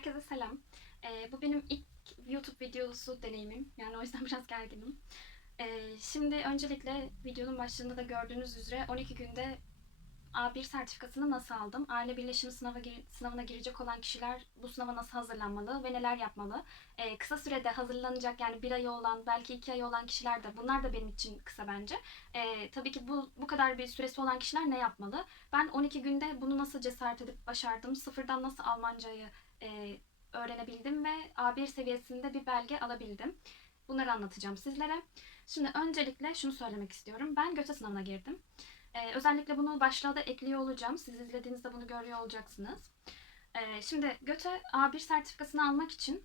Herkese selam. Bu benim ilk YouTube videosu deneyimim. Yani o yüzden biraz gerginim. Şimdi öncelikle videonun başlığında da gördüğünüz üzere 12 günde A1 sertifikasını nasıl aldım? Aile birleşimi sınavına girecek olan kişiler bu sınava nasıl hazırlanmalı ve neler yapmalı? Kısa sürede hazırlanacak, yani bir ayı olan, belki 2 ayı olan kişiler de, bunlar da benim için kısa bence. Tabii ki bu kadar bir süresi olan kişiler ne yapmalı? Ben 12 günde bunu nasıl cesaret edip başardım? Sıfırdan nasıl Almancayı öğrenebildim ve A1 seviyesinde bir belge alabildim? Bunları anlatacağım sizlere. Şimdi öncelikle şunu söylemek istiyorum. Ben GÖTE sınavına girdim. Özellikle bunu başlığa da ekliyor olacağım. Siz izlediğinizde bunu görüyor olacaksınız. Şimdi GÖTE A1 sertifikasını almak için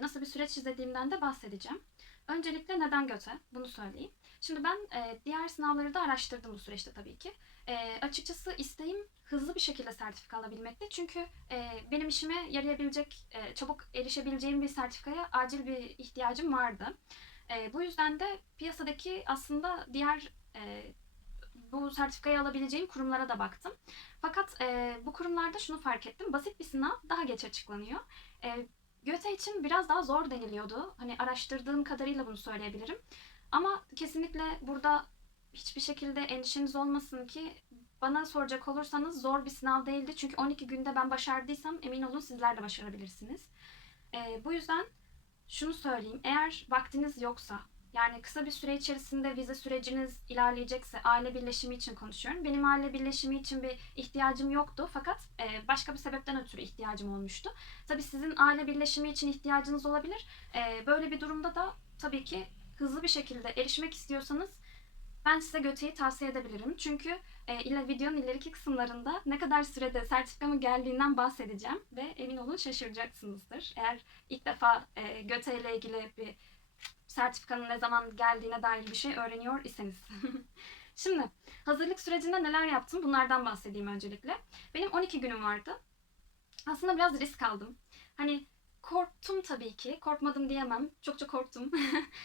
nasıl bir süreç izlediğimden de bahsedeceğim. Öncelikle neden GÖTE? Bunu söyleyeyim. Şimdi ben diğer sınavları da araştırdım bu süreçte tabii ki. Açıkçası isteğim hızlı bir şekilde sertifika alabilmekti. Çünkü benim işime yarayabilecek, çabuk erişebileceğim bir sertifikaya acil bir ihtiyacım vardı. Bu yüzden de piyasadaki aslında diğer bu sertifikayı alabileceğim kurumlara da baktım. Fakat bu kurumlarda şunu fark ettim. Basit bir sınav daha geç açıklanıyor. GÖTE için biraz daha zor deniliyordu. Hani araştırdığım kadarıyla bunu söyleyebilirim. Ama kesinlikle burada hiçbir şekilde endişeniz olmasın ki, bana soracak olursanız zor bir sınav değildi. Çünkü 12 günde ben başardıysam emin olun sizler de başarabilirsiniz. Bu yüzden şunu söyleyeyim. Eğer vaktiniz yoksa, yani kısa bir süre içerisinde vize süreciniz ilerleyecekse, aile birleşimi için konuşuyorum. Benim aile birleşimi için bir ihtiyacım yoktu, fakat başka bir sebepten ötürü ihtiyacım olmuştu. Tabii sizin aile birleşimi için ihtiyacınız olabilir. Böyle bir durumda da tabii ki hızlı bir şekilde erişmek istiyorsanız ben size GÖTE'yi tavsiye edebilirim. Çünkü videonun ileriki kısımlarında ne kadar sürede sertifikamın geldiğinden bahsedeceğim ve emin olun şaşıracaksınızdır. Eğer ilk defa GÖTE ile ilgili bir sertifikanın ne zaman geldiğine dair bir şey öğreniyor iseniz. Şimdi hazırlık sürecinde neler yaptım, bunlardan bahsedeyim öncelikle. Benim 12 günüm vardı. Aslında biraz risk aldım. Hani korktum tabii ki. Korkmadım diyemem. Çok korktum.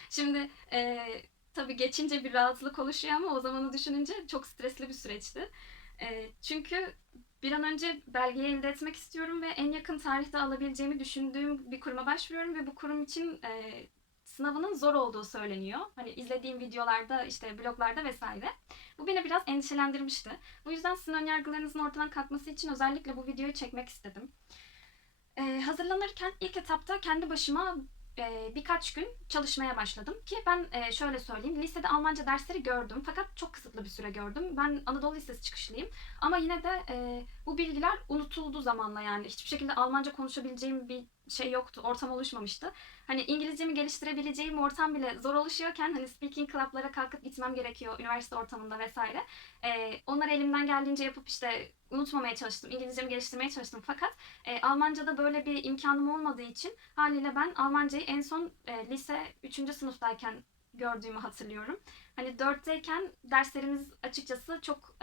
Şimdi tabii geçince bir rahatlık oluşuyor ama o zamanı düşününce çok stresli bir süreçti. Çünkü bir an önce belgeyi elde etmek istiyorum ve en yakın tarihte alabileceğimi düşündüğüm bir kuruma başvuruyorum ve bu kurum için sınavının zor olduğu söyleniyor. Hani izlediğim videolarda, işte bloglarda vesaire. Bu beni biraz endişelendirmişti. Bu yüzden sizin önyargılarınızın ortadan kalkması için özellikle bu videoyu çekmek istedim. Hazırlanırken ilk etapta kendi başıma birkaç gün çalışmaya başladım. Ki ben şöyle söyleyeyim, lisede Almanca dersleri gördüm fakat çok kısıtlı bir süre gördüm. Ben Anadolu Lisesi çıkışlıyım ama yine de bu bilgiler unutuldu zamanla, yani hiçbir şekilde Almanca konuşabileceğim bir şey yoktu, ortam oluşmamıştı. Hani İngilizcemi geliştirebileceğim ortam bile zor oluşuyorken, hani speaking club'lara kalkıp gitmem gerekiyor üniversite ortamında vesaire. Onları elimden geldiğince yapıp işte unutmamaya çalıştım, İngilizcemi geliştirmeye çalıştım, fakat Almanca'da böyle bir imkanım olmadığı için haliyle ben Almancayı en son lise 3. sınıftayken gördüğümü hatırlıyorum. Hani 4'teyken derslerimiz açıkçası çok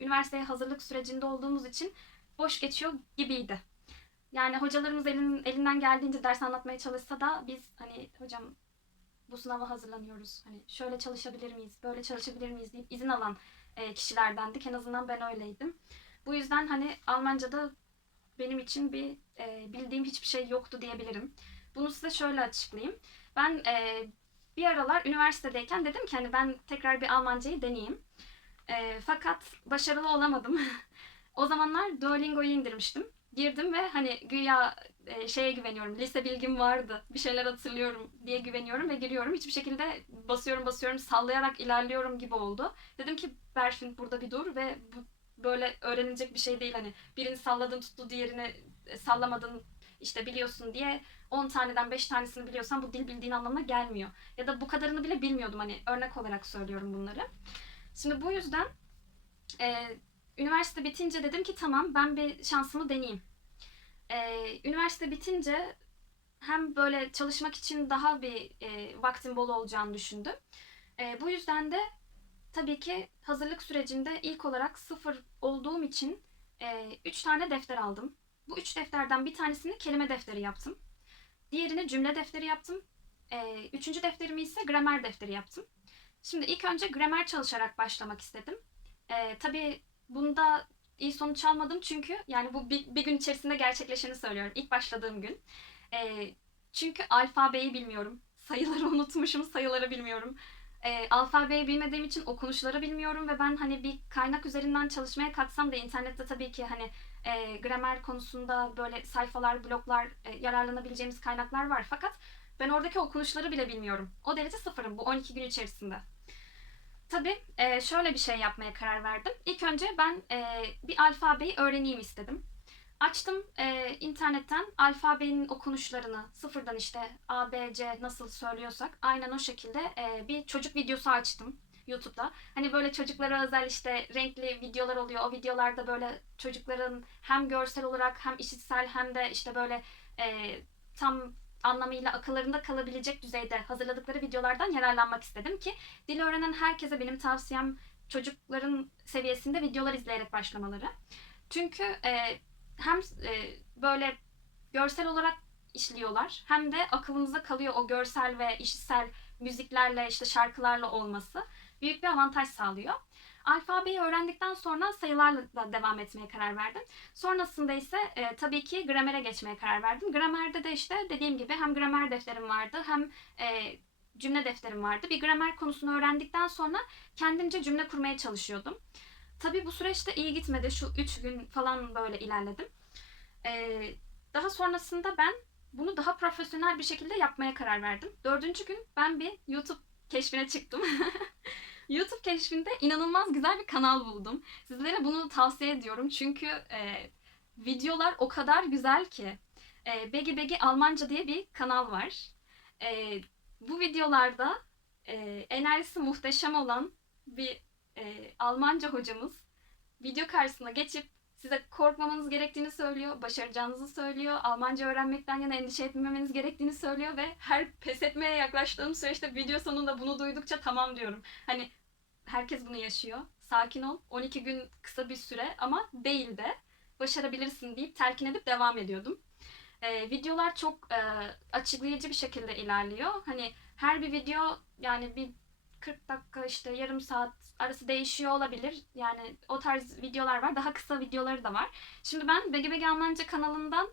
üniversiteye hazırlık sürecinde olduğumuz için boş geçiyor gibiydi. Yani hocalarımız elinden geldiğince ders anlatmaya çalışsa da biz hani hocam bu sınava hazırlanıyoruz, hani şöyle çalışabilir miyiz, böyle çalışabilir miyiz deyip izin alan kişilerdendik. En azından ben öyleydim. Bu yüzden hani Almanca'da benim için bildiğim hiçbir şey yoktu diyebilirim. Bunu size şöyle açıklayayım. Ben bir aralar üniversitedeyken dedim ki hani ben tekrar bir Almancayı deneyeyim. Fakat başarılı olamadım. O zamanlar Duolingo'yu indirmiştim. Girdim ve hani güya şeye güveniyorum. Lise bilgim vardı, bir şeyler hatırlıyorum diye güveniyorum ve giriyorum. Hiçbir şekilde basıyorum sallayarak ilerliyorum gibi oldu. Dedim ki Berfin, burada bir dur ve bu böyle öğrenilecek bir şey değil. Hani birini salladın tuttu, diğerini sallamadın işte biliyorsun diye 10 taneden 5 tanesini biliyorsan bu dil bildiğin anlamına gelmiyor. Ya da bu kadarını bile bilmiyordum, hani örnek olarak söylüyorum bunları. Şimdi bu yüzden e, üniversite bitince dedim ki tamam, ben bir şansımı deneyeyim. Üniversite bitince hem böyle çalışmak için daha bir vaktim bol olacağını düşündüm. Bu yüzden de tabii ki hazırlık sürecinde ilk olarak sıfır olduğum için 3 tane defter aldım. Bu 3 defterden bir tanesini kelime defteri yaptım. Diğerini cümle defteri yaptım. Üçüncü defterimi ise gramer defteri yaptım. Şimdi ilk önce gramer çalışarak başlamak istedim. Tabii bunda iyi sonuç almadım çünkü yani bu bir gün içerisinde gerçekleşeni söylüyorum. İlk başladığım gün. Çünkü alfabeyi bilmiyorum. Sayıları unutmuşum, sayıları bilmiyorum. Alfabeyi bilmediğim için okunuşları bilmiyorum ve ben hani bir kaynak üzerinden çalışmaya kalksam da internette tabii ki hani gramer konusunda böyle sayfalar, bloglar, yararlanabileceğimiz kaynaklar var. Fakat ben oradaki okunuşları bile bilmiyorum. O derece sıfırım bu 12 gün içerisinde. Tabii şöyle bir şey yapmaya karar verdim. İlk önce ben bir alfabeyi öğreneyim istedim. Açtım internetten alfabenin okunuşlarını sıfırdan işte A, B, C nasıl söylüyorsak aynen o şekilde bir çocuk videosu açtım YouTube'da. Hani böyle çocuklara özel işte renkli videolar oluyor. O videolarda böyle çocukların hem görsel olarak hem işitsel hem de işte böyle tam anlamıyla akıllarında kalabilecek düzeyde hazırladıkları videolardan yararlanmak istedim ki dil öğrenen herkese benim tavsiyem çocukların seviyesinde videolar izleyerek başlamaları. Çünkü hem böyle görsel olarak işliyorlar hem de akılınızda kalıyor o görsel ve işitsel müziklerle işte şarkılarla olması büyük bir avantaj sağlıyor. Alfabeyi öğrendikten sonra sayılarla da devam etmeye karar verdim. Sonrasında ise tabii ki gramere geçmeye karar verdim. Gramerde de işte dediğim gibi hem gramer defterim vardı hem cümle defterim vardı. Bir gramer konusunu öğrendikten sonra kendimce cümle kurmaya çalışıyordum. Tabii bu süreçte iyi gitmedi. Şu 3 gün falan böyle ilerledim. Daha sonrasında ben bunu daha profesyonel bir şekilde yapmaya karar verdim. 4. gün ben bir YouTube keşfine çıktım. YouTube keşfinde inanılmaz güzel bir kanal buldum. Sizlere bunu tavsiye ediyorum çünkü videolar o kadar güzel ki. Begi Begi Almanca diye bir kanal var. Bu videolarda enerjisi muhteşem olan bir Almanca hocamız video karşısına geçip size korkmamanız gerektiğini söylüyor, başaracağınızı söylüyor, Almanca öğrenmekten yana endişe etmemeniz gerektiğini söylüyor ve her pes etmeye yaklaştığım süreçte video sonunda bunu duydukça tamam diyorum. Hani herkes bunu yaşıyor. Sakin ol. 12 gün kısa bir süre ama değil de başarabilirsin deyip telkin edip devam ediyordum. Videolar çok açıklayıcı bir şekilde ilerliyor. Hani her bir video yani bir 40 dakika işte yarım saat arası değişiyor olabilir. Yani o tarz videolar var. Daha kısa videoları da var. Şimdi ben Begi Begi Almanca kanalından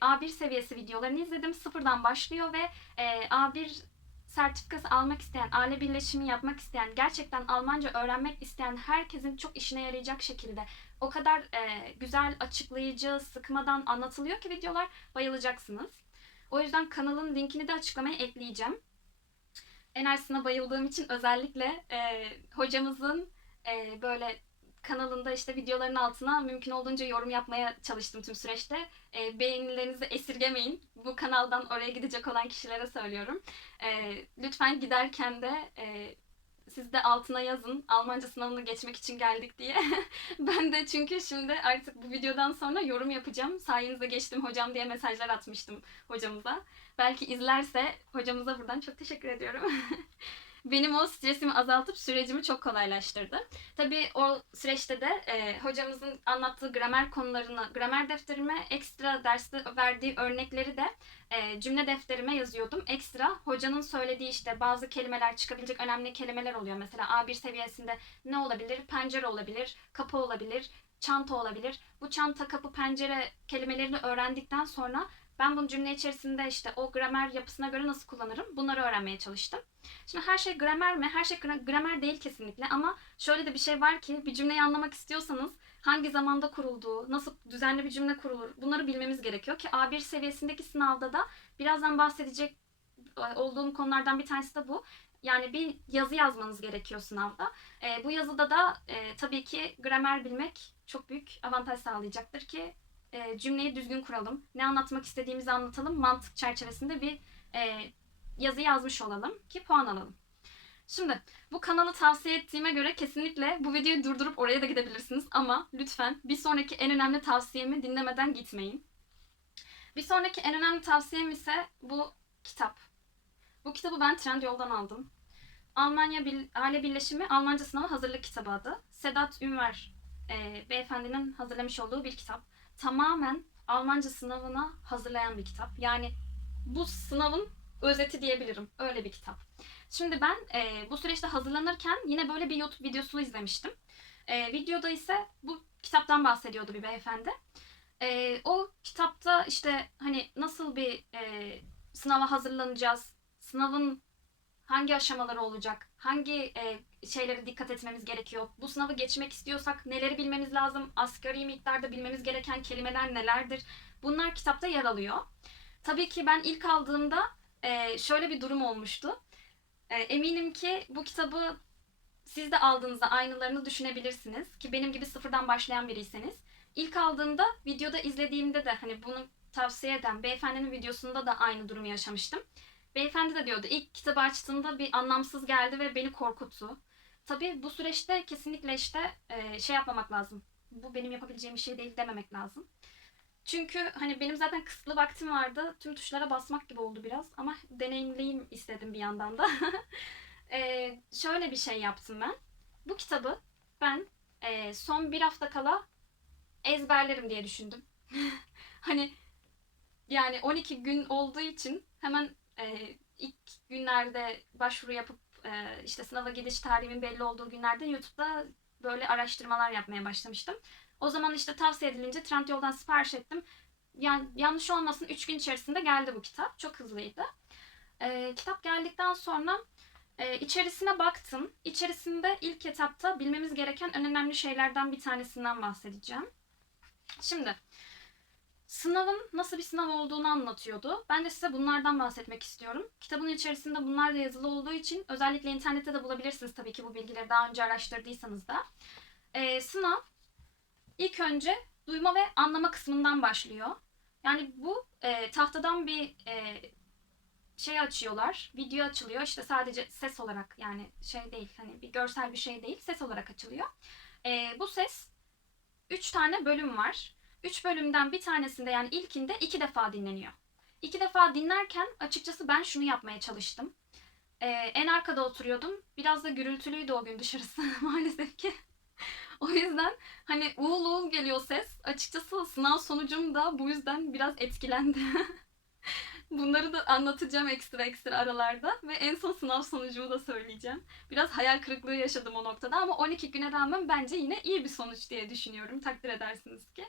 A1 seviyesi videolarını izledim. Sıfırdan başlıyor ve A1 sertifikası almak isteyen, aile birleşimi yapmak isteyen, gerçekten Almanca öğrenmek isteyen herkesin çok işine yarayacak şekilde o kadar güzel, açıklayıcı, sıkmadan anlatılıyor ki videolar, bayılacaksınız. O yüzden kanalın linkini de açıklamaya ekleyeceğim. Enerjisine bayıldığım için özellikle hocamızın böyle kanalında işte videoların altına mümkün olduğunca yorum yapmaya çalıştım tüm süreçte. Beğenilerinizi esirgemeyin. Bu kanaldan oraya gidecek olan kişilere söylüyorum. Lütfen giderken de siz de altına yazın Almanca sınavını geçmek için geldik diye. Ben de çünkü şimdi artık bu videodan sonra yorum yapacağım. Sayenizde geçtim hocam diye mesajlar atmıştım hocamıza. Belki izlerse hocamıza buradan çok teşekkür ediyorum. Benim o stresimi azaltıp sürecimi çok kolaylaştırdı. Tabii o süreçte de hocamızın anlattığı gramer konularını, gramer defterime ekstra derste verdiği örnekleri de cümle defterime yazıyordum. Ekstra hocanın söylediği işte bazı kelimeler, çıkabilecek önemli kelimeler oluyor. Mesela A1 seviyesinde ne olabilir? Pencere olabilir, kapı olabilir, çanta olabilir. Bu çanta, kapı, pencere kelimelerini öğrendikten sonra ben bunu cümle içerisinde işte o gramer yapısına göre nasıl kullanırım? Bunları öğrenmeye çalıştım. Şimdi her şey gramer mi? Her şey gramer değil kesinlikle ama şöyle de bir şey var ki bir cümleyi anlamak istiyorsanız hangi zamanda kurulduğu, nasıl düzenli bir cümle kurulur bunları bilmemiz gerekiyor ki A1 seviyesindeki sınavda da birazdan bahsedecek olduğum konulardan bir tanesi de bu. Yani bir yazı yazmanız gerekiyor sınavda. Bu yazıda da tabii ki gramer bilmek çok büyük avantaj sağlayacaktır ki cümleyi düzgün kuralım. Ne anlatmak istediğimizi anlatalım. Mantık çerçevesinde bir yazı yazmış olalım ki puan alalım. Şimdi bu kanalı tavsiye ettiğime göre kesinlikle bu videoyu durdurup oraya da gidebilirsiniz ama lütfen bir sonraki en önemli tavsiyemi dinlemeden gitmeyin. Bir sonraki en önemli tavsiyem ise bu kitap. Bu kitabı ben Trendyol'dan aldım. Almanya Aile Birleşimi Almanca Sınavı Hazırlık Kitabı adı. Sedat Ünver beyefendinin hazırlamış olduğu bir kitap. Tamamen Almanca sınavına hazırlayan bir kitap. Yani bu sınavın özeti diyebilirim. Öyle bir kitap. Şimdi ben bu süreçte hazırlanırken yine böyle bir YouTube videosunu izlemiştim. Videoda ise bu kitaptan bahsediyordu bir beyefendi. O kitapta işte hani nasıl bir sınava hazırlanacağız, sınavın hangi aşamaları olacak, hangi şeylere dikkat etmemiz gerekiyor, bu sınavı geçmek istiyorsak neleri bilmemiz lazım, asgari miktarda bilmemiz gereken kelimeler nelerdir, bunlar kitapta yer alıyor. Tabii ki ben ilk aldığımda şöyle bir durum olmuştu. Eminim ki bu kitabı siz de aldığınızda aynılarını düşünebilirsiniz ki benim gibi sıfırdan başlayan biriyseniz. İlk aldığımda videoda izlediğimde de hani bunu tavsiye eden beyefendinin videosunda da aynı durumu yaşamıştım. Beyefendi de diyordu ilk kitabı açtığımda bir anlamsız geldi ve beni korkuttu. Tabii bu süreçte kesinlikle işte şey yapmamak lazım. Bu benim yapabileceğim bir şey değil dememek lazım. Çünkü hani benim zaten kısıtlı vaktim vardı. Tüm tuşlara basmak gibi oldu biraz ama deneyimleyeyim istedim bir yandan da. Şöyle bir şey yaptım ben. Bu kitabı ben son bir hafta kala ezberlerim diye düşündüm. Hani yani 12 gün olduğu için hemen ilk günlerde başvuru yapıp işte sınava gidiş tarihimin belli olduğu günlerde YouTube'da böyle araştırmalar yapmaya başlamıştım. O zaman işte tavsiye edilince Trendyol'dan sipariş ettim. Yani yanlış olmasın 3 gün içerisinde geldi bu kitap. Çok hızlıydı. Kitap geldikten sonra içerisine baktım. İçerisinde ilk etapta bilmemiz gereken en önemli şeylerden bir tanesinden bahsedeceğim. Şimdi sınavın nasıl bir sınav olduğunu anlatıyordu. Ben de size bunlardan bahsetmek istiyorum. Kitabın içerisinde bunlar da yazılı olduğu için özellikle internette de bulabilirsiniz tabii ki bu bilgileri daha önce araştırdıysanız da. Sınav ilk önce duyma ve anlama kısmından başlıyor. Yani bu tahtadan bir şey açıyorlar, video açılıyor işte sadece ses olarak yani şey değil hani bir görsel bir şey değil ses olarak açılıyor. Bu ses 3 tane bölüm var. 3 bölümden bir tanesinde yani ilkinde 2 defa dinleniyor. 2 defa dinlerken açıkçası ben şunu yapmaya çalıştım. En arkada oturuyordum. Biraz da gürültülüydü o gün dışarısı maalesef ki. O yüzden hani uğul uğul geliyor ses. Açıkçası sınav sonucum da bu yüzden biraz etkilendi. Bunları da anlatacağım ekstra aralarda ve en son sınav sonucumu da söyleyeceğim. Biraz hayal kırıklığı yaşadım o noktada ama 12 güne rağmen bence yine iyi bir sonuç diye düşünüyorum. Takdir edersiniz ki.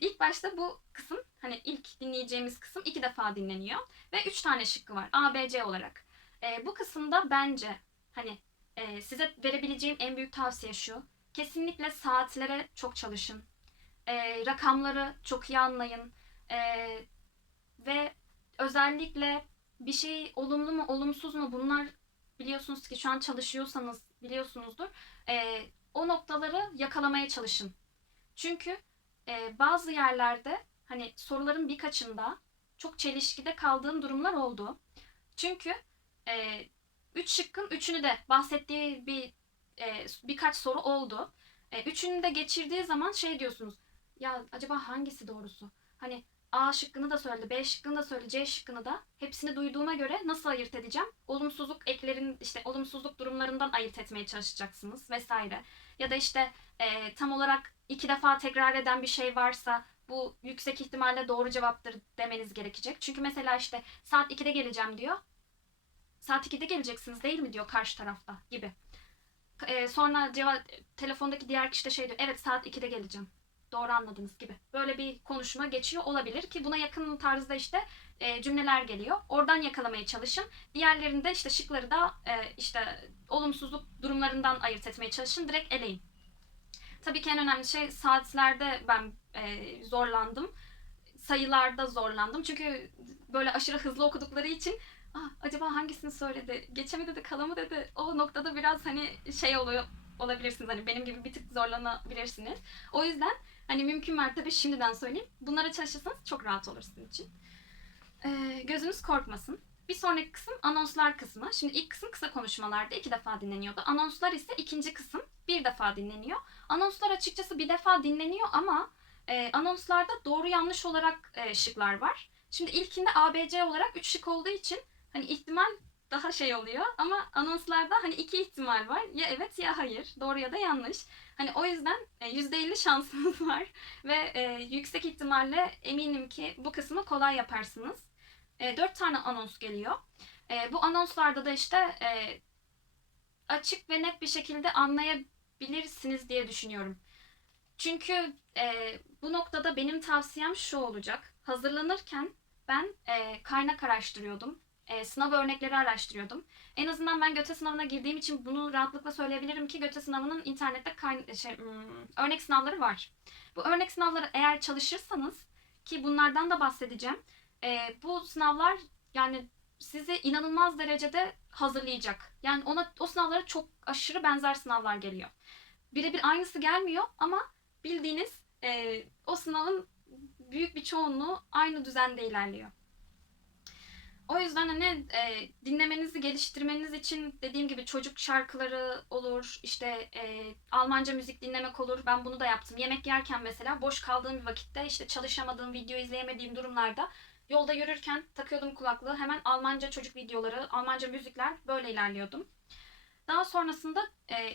İlk başta bu kısım hani ilk dinleyeceğimiz kısım 2 defa dinleniyor ve 3 tane şıkkı var A, B, C olarak. Bu kısımda bence hani size verebileceğim en büyük tavsiye şu. Kesinlikle saatlere çok çalışın. Rakamları çok iyi anlayın. E, Ve özellikle bir şey olumlu mu olumsuz mu bunlar biliyorsunuz ki şu an çalışıyorsanız biliyorsunuzdur. O noktaları yakalamaya çalışın. Çünkü bazı yerlerde hani soruların birkaçında çok çelişkide kaldığım durumlar oldu. Çünkü e, üç şıkkın üçünü de bahsettiği birkaç soru oldu. Üçünü de geçirdiği zaman şey diyorsunuz. Ya acaba hangisi doğrusu? Hani A şıkkını da söyledi, B şıkkını da söyledi, C şıkkını da. Hepsini duyduğuma göre nasıl ayırt edeceğim? Olumsuzluk eklerin işte olumsuzluk durumlarından ayırt etmeye çalışacaksınız vesaire. Ya da işte tam olarak 2 defa tekrar eden bir şey varsa bu yüksek ihtimalle doğru cevaptır demeniz gerekecek. Çünkü mesela işte saat 2'de geleceğim diyor. Saat 2'de geleceksiniz değil mi diyor karşı tarafta gibi. Sonra telefondaki diğer kişi de şey diyor. Evet saat 2'de geleceğim. Doğru anladınız gibi. Böyle bir konuşma geçiyor olabilir ki buna yakın tarzda işte cümleler geliyor. Oradan yakalamaya çalışın. Diğerlerinde işte şıkları da işte olumsuzluk durumlarından ayırt etmeye çalışın. Direkt eleyin. Tabii ki en önemli şey saatlerde ben zorlandım. Sayılarda zorlandım. Çünkü böyle aşırı hızlı okudukları için acaba hangisini söyledi, geçemedi de kalamı dedi. O noktada biraz hani şey oluyor olabilirsiniz. Hani benim gibi bir tık zorlanabilirsiniz. O yüzden hani mümkün mertebe şimdiden söyleyeyim. Bunlara çalışırsanız çok rahat olur sizin için. Gözünüz korkmasın. Bir sonraki kısım anonslar kısmı. Şimdi ilk kısım kısa konuşmalarda 2 defa dinleniyordu. Anonslar ise ikinci kısım bir defa dinleniyor. Anonslar açıkçası bir defa dinleniyor ama anonslarda doğru yanlış olarak şıklar var. Şimdi ilkinde A, B, C olarak 3 şık olduğu için hani ihtimal daha şey oluyor ama anonslarda hani 2 ihtimal var. Ya evet ya hayır. Doğru ya da yanlış. Hani o yüzden %50 şansınız var ve yüksek ihtimalle eminim ki bu kısmı kolay yaparsınız. 4 tane anons geliyor. Bu anonslarda da işte açık ve net bir şekilde anlayabilirsiniz diye düşünüyorum. Çünkü bu noktada benim tavsiyem şu olacak. Hazırlanırken ben kaynak araştırıyordum. Sınav örnekleri araştırıyordum. En azından ben GÖTE sınavına girdiğim için bunu rahatlıkla söyleyebilirim ki GÖTE sınavının internette örnek sınavları var. Bu örnek sınavları eğer çalışırsanız, ki bunlardan da bahsedeceğim, bu sınavlar yani sizi inanılmaz derecede hazırlayacak. Yani o sınavlara çok aşırı benzer sınavlar geliyor. Birebir aynısı gelmiyor ama bildiğiniz o sınavın büyük bir çoğunluğu aynı düzende ilerliyor. O yüzden hani dinlemenizi geliştirmeniz için dediğim gibi çocuk şarkıları olur, işte Almanca müzik dinlemek olur. Ben bunu da yaptım. Yemek yerken mesela boş kaldığım bir vakitte, işte çalışamadığım, video izleyemediğim durumlarda yolda yürürken takıyordum kulaklığı. Hemen Almanca çocuk videoları, Almanca müzikler, böyle ilerliyordum. Daha sonrasında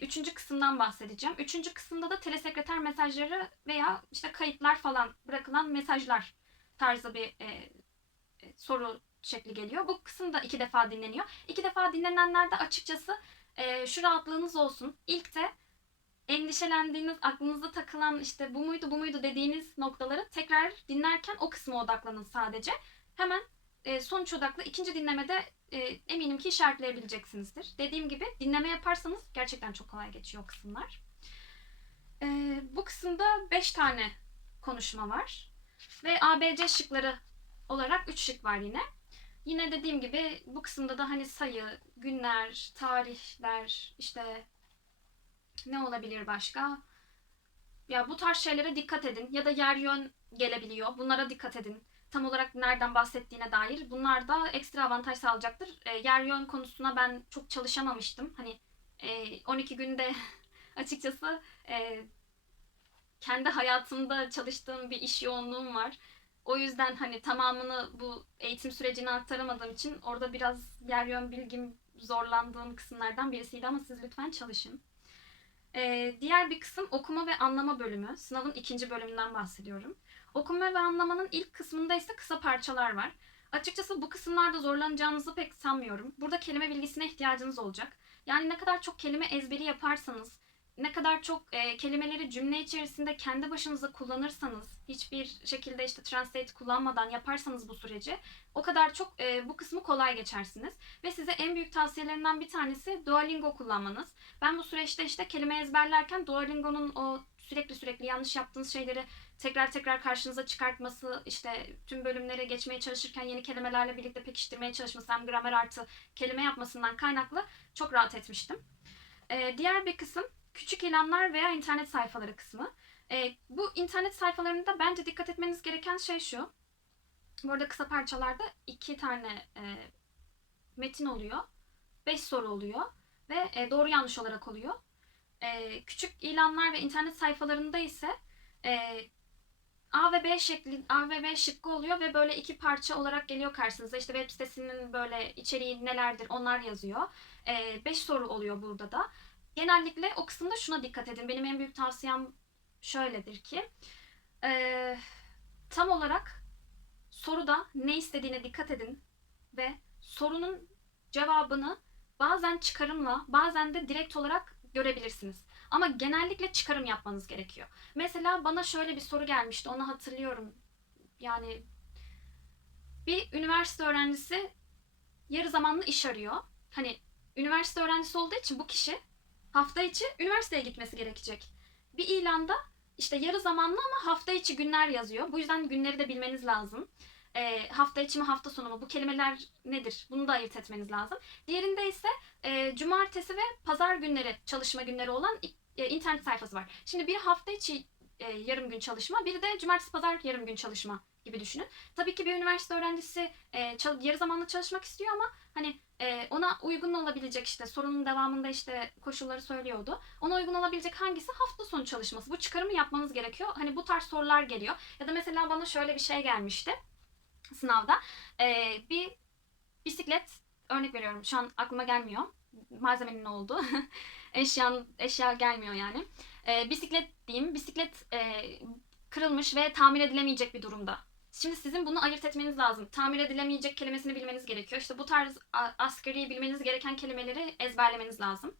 üçüncü kısımdan bahsedeceğim. Üçüncü kısımda da telesekreter mesajları veya işte kayıtlar falan bırakılan mesajlar tarzı bir soru şekli geliyor. Bu kısım da 2 defa dinleniyor. 2 defa dinlenenlerde açıkçası şu rahatlığınız olsun. İlk de endişelendiğiniz, aklınızda takılan işte bu muydu bu muydu dediğiniz noktaları tekrar dinlerken o kısma odaklanın sadece. Hemen sonuç odaklı ikinci dinlemede eminim ki işaretleyebileceksinizdir. Dediğim gibi dinleme yaparsanız gerçekten çok kolay geçiyor o kısımlar. Bu kısımda 5 tane konuşma var. Ve ABC şıkları olarak 3 şık var yine. Yine dediğim gibi bu kısımda da hani sayı, günler, tarihler, işte ne olabilir başka? Ya bu tarz şeylere dikkat edin. Ya da yer yön gelebiliyor. Bunlara dikkat edin. Tam olarak nereden bahsettiğine dair. Bunlar da ekstra avantaj sağlayacaktır. Yer yön konusuna ben çok çalışamamıştım. Hani 12 günde açıkçası kendi hayatımda çalıştığım bir iş yoğunluğum var. O yüzden hani tamamını bu eğitim sürecine aktaramadığım için orada biraz yer yön bilgim zorlandığım kısımlardan birisiydi ama siz lütfen çalışın. Diğer bir kısım okuma ve anlama bölümü. Sınavın ikinci bölümünden bahsediyorum. Okuma ve anlamanın ilk kısmında ise kısa parçalar var. Açıkçası bu kısımlarda zorlanacağınızı pek sanmıyorum. Burada kelime bilgisine ihtiyacınız olacak. Yani ne kadar çok kelime ezberi yaparsanız, ne kadar çok kelimeleri cümle içerisinde kendi başınıza kullanırsanız, hiçbir şekilde işte translate kullanmadan yaparsanız bu süreci, o kadar çok bu kısmı kolay geçersiniz. Ve size en büyük tavsiyelerinden bir tanesi Duolingo kullanmanız. Ben bu süreçte işte kelime ezberlerken Duolingo'nun o sürekli yanlış yaptığınız şeyleri tekrar tekrar karşınıza çıkartması, işte tüm bölümlere geçmeye çalışırken yeni kelimelerle birlikte pekiştirmeye çalışması, hem gramer artı kelime yapmasından kaynaklı çok rahat etmiştim. Diğer bir kısım küçük ilanlar veya internet sayfaları kısmı. Bu internet sayfalarında bence dikkat etmeniz gereken şey şu. Bu arada kısa parçalarda 2 tane metin oluyor. 5 soru oluyor ve doğru yanlış olarak oluyor. Küçük ilanlar ve internet sayfalarında ise e, A ve B şıkkı oluyor ve böyle 2 parça olarak geliyor karşınıza. İşte web sitesinin böyle içeriği nelerdir onlar yazıyor. 5 soru oluyor burada da. Genellikle o kısımda şuna dikkat edin. Benim en büyük tavsiyem şöyledir ki e, tam olarak soruda ne istediğine dikkat edin ve sorunun cevabını bazen çıkarımla, bazen de direkt olarak görebilirsiniz. Ama genellikle çıkarım yapmanız gerekiyor. Mesela bana şöyle bir soru gelmişti, onu hatırlıyorum. Yani bir üniversite öğrencisi yarı zamanlı iş arıyor. Hani üniversite öğrencisi olduğu için bu kişi hafta içi üniversiteye gitmesi gerekecek. Bir ilanda işte yarı zamanlı ama hafta içi günler yazıyor. Bu yüzden günleri de bilmeniz lazım. Hafta içi mi hafta sonu mu, bu kelimeler nedir, bunu da ayırt etmeniz lazım. Diğerinde ise cumartesi ve pazar günleri çalışma günleri olan internet sayfası var. Şimdi bir hafta içi yarım gün çalışma, biri de cumartesi pazar yarım gün çalışma gibi düşünün. Tabii ki bir üniversite öğrencisi yarı zamanlı çalışmak istiyor ama hani ona uygun olabilecek, işte sorunun devamında işte koşulları söylüyordu. Ona uygun olabilecek hangisi? Hafta sonu çalışması. Bu çıkarımı yapmanız gerekiyor. Hani bu tarz sorular geliyor. Ya da mesela bana şöyle bir şey gelmişti sınavda. Bir bisiklet, örnek veriyorum, şu an aklıma gelmiyor. Malzemenin ne olduğu. Eşya gelmiyor yani. Bisiklet diyeyim. Bisiklet kırılmış ve tamir edilemeyecek bir durumda. Şimdi sizin bunu ayırt etmeniz lazım. Tamir edilemeyecek kelimesini bilmeniz gerekiyor. İşte bu tarz asgari bilmeniz gereken kelimeleri ezberlemeniz lazım.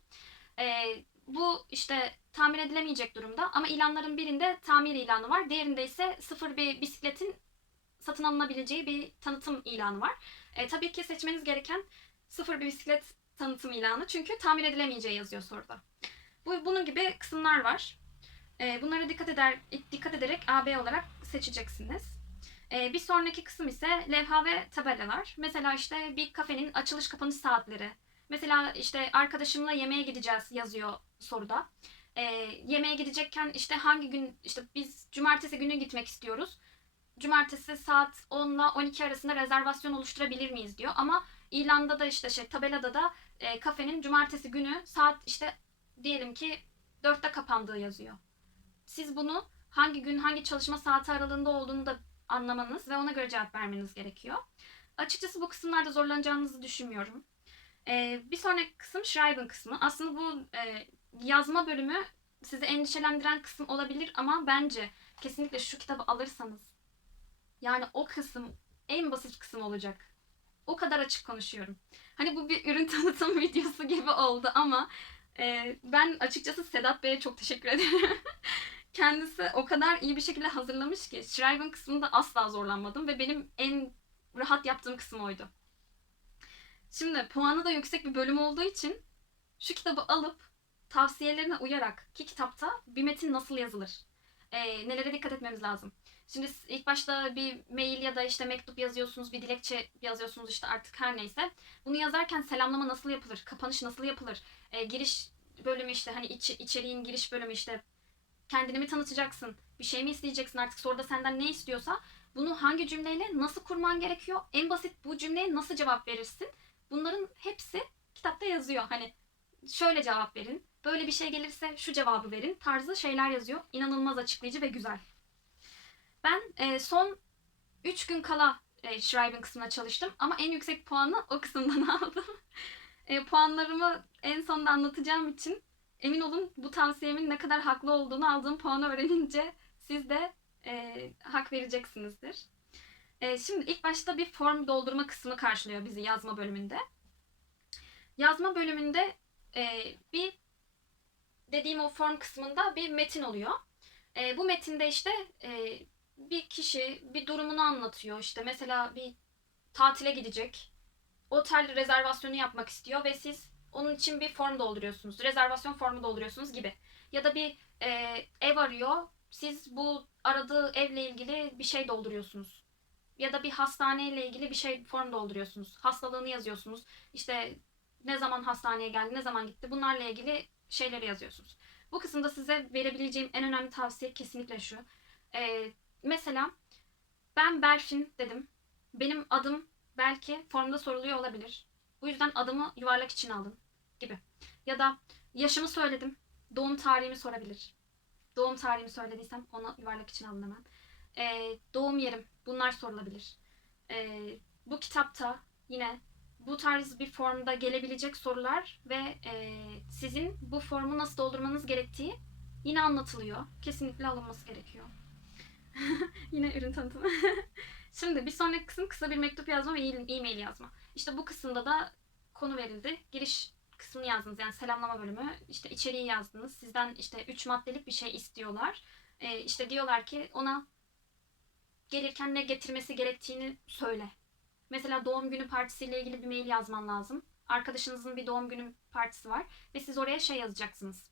Bu işte tamir edilemeyecek durumda. Ama ilanların birinde tamir ilanı var. Diğerinde ise sıfır bir bisikletin satın alınabileceği bir tanıtım ilanı var. Tabii ki seçmeniz gereken sıfır bir bisiklet tanıtım ilanı. Çünkü tamir edilemeyeceği yazıyor soruda. Bunun gibi kısımlar var. Bunlara dikkat ederek AB olarak seçeceksiniz. Bir sonraki kısım ise levha ve tabelalar. Mesela işte bir kafenin açılış kapanış saatleri. Mesela işte arkadaşımla yemeğe gideceğiz yazıyor soruda. Yemeğe gidecekken işte hangi gün, işte biz cumartesi günü gitmek istiyoruz. Cumartesi saat 10 ile 12 arasında rezervasyon oluşturabilir miyiz diyor. Ama ilanda da işte tabelada da kafenin cumartesi günü saat işte diyelim ki 4'te kapandığı yazıyor. Siz bunu hangi gün hangi çalışma saati aralığında olduğunu da anlamanız ve ona göre cevap vermeniz gerekiyor. Açıkçası bu kısımlarda zorlanacağınızı düşünmüyorum. Bir sonraki kısım Schreiben kısmı. Aslında bu yazma bölümü sizi endişelendiren kısım olabilir ama bence kesinlikle şu kitabı alırsanız, yani o kısım en basit kısım olacak. O kadar açık konuşuyorum. Hani bu bir ürün tanıtım videosu gibi oldu ama ben açıkçası Sedat Bey'e çok teşekkür ederim. Kendisi o kadar iyi bir şekilde hazırlamış ki Schreiben kısmında asla zorlanmadım ve benim en rahat yaptığım kısım oydu. Şimdi puanı da yüksek bir bölüm olduğu için şu kitabı alıp tavsiyelerine uyarak, ki kitapta bir metin nasıl yazılır, nelere dikkat etmemiz lazım. Şimdi ilk başta bir mail ya da işte mektup yazıyorsunuz, bir dilekçe yazıyorsunuz, işte artık her neyse. Bunu yazarken selamlama nasıl yapılır, kapanış nasıl yapılır, giriş bölümü, işte hani içeriğin giriş bölümü, işte kendini mi tanıtacaksın, bir şey mi isteyeceksin, artık soruda senden ne istiyorsa bunu hangi cümleyle nasıl kurman gerekiyor, en basit bu cümleye nasıl cevap verirsin, bunların hepsi kitapta yazıyor. Hani şöyle cevap verin, böyle bir şey gelirse şu cevabı verin tarzı şeyler yazıyor. İnanılmaz açıklayıcı ve güzel. Ben son 3 gün kala Schreiben kısmına çalıştım ama en yüksek puanı o kısımdan aldım. Puanlarımı en sonunda anlatacağım için emin olun bu tavsiyemin ne kadar haklı olduğunu aldığım puanı öğrenince siz de hak vereceksinizdir. Şimdi ilk başta bir form doldurma kısmı karşılıyor bizi yazma bölümünde. Yazma bölümünde bir dediğim o form kısmında bir metin oluyor. Bu metinde işte bir kişi bir durumunu anlatıyor. İşte mesela bir tatile gidecek, otel rezervasyonu yapmak istiyor ve siz onun için bir form dolduruyorsunuz. Rezervasyon formu dolduruyorsunuz gibi. Ya da bir ev arıyor. Siz bu aradığı evle ilgili bir şey dolduruyorsunuz. Ya da bir hastaneyle ilgili bir şey form dolduruyorsunuz. Hastalığını yazıyorsunuz. İşte ne zaman hastaneye geldi, ne zaman gitti. Bunlarla ilgili şeyleri yazıyorsunuz. Bu kısımda size verebileceğim en önemli tavsiye kesinlikle şu. Mesela ben Berfin dedim. Benim adım belki formda soruluyor olabilir. Bu yüzden adımı yuvarlak içine alın gibi. Ya da yaşımı söyledim. Doğum tarihimi sorabilir. Doğum tarihimi söylediysem onu yuvarlak içine alın hemen. Doğum yerim. Bunlar sorulabilir. Bu kitapta yine bu tarz bir formda gelebilecek sorular ve sizin bu formu nasıl doldurmanız gerektiği yine anlatılıyor. Kesinlikle alınması gerekiyor. Yine ürün tanıtımı. Şimdi bir sonraki kısım kısa bir mektup yazma ve e-mail yazma. İşte bu kısımda da konu verildi. Giriş kısmını yazdınız, yani selamlama bölümü. İşte içeriği yazdınız. Sizden işte 3 maddelik bir şey istiyorlar. İşte diyorlar ki ona gelirken ne getirmesi gerektiğini söyle. Mesela doğum günü partisiyle ilgili bir mail yazman lazım. Arkadaşınızın bir doğum günü partisi var ve siz oraya şey yazacaksınız.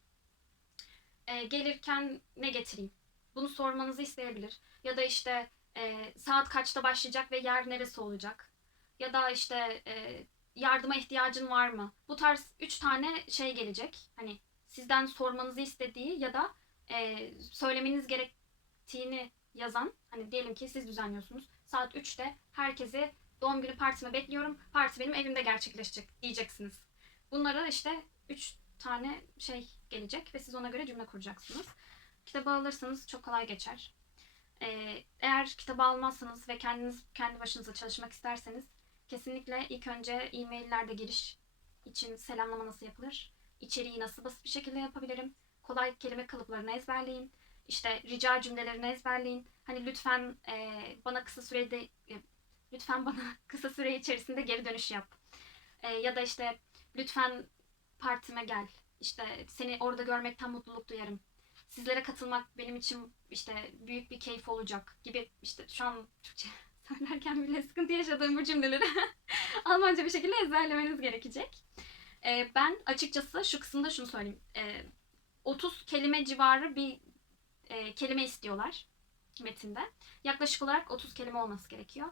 Gelirken ne getireyim? Bunu sormanızı isteyebilir. Ya da işte saat kaçta başlayacak ve yer neresi olacak? Ya da işte yardıma ihtiyacın var mı? Bu tarz 3 tane şey gelecek. Hani sizden sormanızı istediği ya da söylemeniz gerektiğini yazan. Hani diyelim ki siz düzenliyorsunuz. Saat 3'te herkesi doğum günü partime bekliyorum. Parti benim evimde gerçekleşecek diyeceksiniz. Bunları işte 3 tane şey gelecek ve siz ona göre cümle kuracaksınız. Kitabı alırsanız çok kolay geçer. Eğer kitabı almazsanız ve kendiniz kendi başınıza çalışmak isterseniz kesinlikle ilk önce e-maillerde giriş için selamlama nasıl yapılır? İçeriği nasıl basit bir şekilde yapabilirim? Kolay kelime kalıplarını ezberleyin. İşte rica cümlelerini ezberleyin. Hani lütfen bana kısa sürede lütfen bana kısa süre içerisinde geri dönüş yap. Ya da işte lütfen partime gel. işte seni orada görmekten mutluluk duyarım. Sizlere katılmak benim için işte büyük bir keyif olacak gibi, işte şu an Türkçe söylerken bile sıkıntı yaşadığım bu cümleleri Almanca bir şekilde ezberlemeniz gerekecek. Ben açıkçası şu kısımda şunu söyleyeyim. 30 kelime civarı bir kelime istiyorlar metinde. Yaklaşık olarak 30 kelime olması gerekiyor.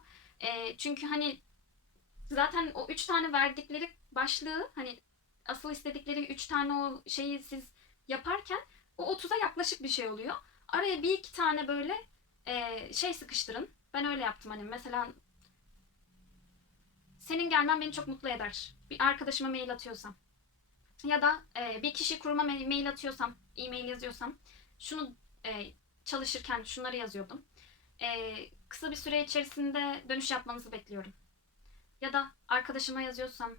Çünkü hani zaten o 3 tane verdikleri başlığı, hani asıl istedikleri 3 tane o şeyi siz yaparken o 30'a yaklaşık bir şey oluyor. Araya bir iki tane böyle şey sıkıştırın. Ben öyle yaptım, hani mesela senin gelmen beni çok mutlu eder. Bir arkadaşıma mail atıyorsam ya da bir kişi kuruma mail atıyorsam, e-mail yazıyorsam şunu çalışırken şunları yazıyordum. Kısa bir süre içerisinde dönüş yapmanızı bekliyorum. Ya da arkadaşıma yazıyorsam